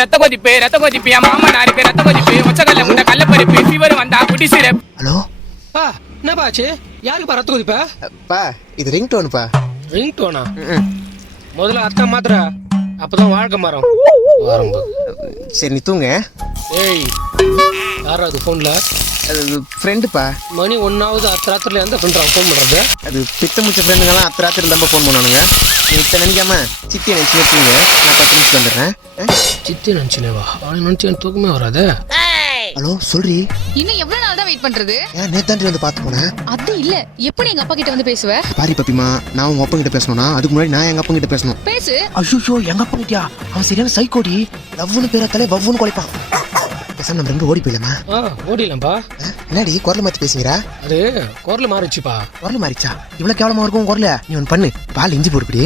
ரத்த கொதிப்பு என் மாமனாருக்கு ரத்த கொதிப்பு ஒச்சக்கல்ல முட்டை கள்ளப்பருப்பு ஃபீவர் வந்தா குடி சிரப். ஹலோ பா என்னப்பா ஆச்சு? யாருக்குப்பா ரத்த கொதிப்பா? பா இது ரிங் டோனுப்பா. Ring Donna? முதல்ல அத்தை மாத்திர, அப்பதான் வாழ்க்கை மரம் ஆரம்பம். சரி நீ தூங்க. ஏய் யாரா அது ஃபோன்ல? அது ஃப்ரெண்டுப்பா. மணி 1ஆவது அர்த்தராத்திரில எந்த ஃப்ரெண்ட் ஃபோன் பண்றது? அது பித்த முச்ச ஃப்ரெண்டுங்கெல்லாம் அர்த்தராத்திரி தான் ஃபோன் பண்ணுவானுங்க. நீ இப்போ நினைக்காம சித்தியை நினச்சினே தூங்க. நான் 10 நிமிஷம் வந்துடுறேன். சித்தி நினச்சினேவா? அவனை நினச்சி எனக்கு தூக்கமே வராது. ஹலோ சொல்றி. இன்னும் எவ்வளவு நாள் தான் வெயிட் பண்றது? ஏன் நேத்தாண்டி வந்து பார்த்து போனேன். அது இல்ல, எப்படி எங்க அப்பா கிட்ட வந்து பேசுவ? பாரி பப்பிமா, நான் உங்க அப்பா கிட்ட பேசணும்னா அதுக்கு முன்னாடி நான் எங்க அப்பா கிட்ட பேசணும். பேசு. ஐயோ எங்க அப்பா கிட்டயா? அவன் சரியான சைக்கோடி. லவ்னு பேரத்தாலே வவ்வுன்னு குலைப்பான். பேசாம நம்ம ரெண்டு ஓடி போயிடலாமா? ஓடிடலாம்ப்பா. என்னடி குரல் மாத்தி பேசுகிறா? அது குரல் மாறிச்சுப்பா. குரல் மாறிச்சா? இவ்வளவு கேவலமா இருக்கும் குரல? நீ ஒன்று பண்ணு, பால் இஞ்சி போடுப்படி.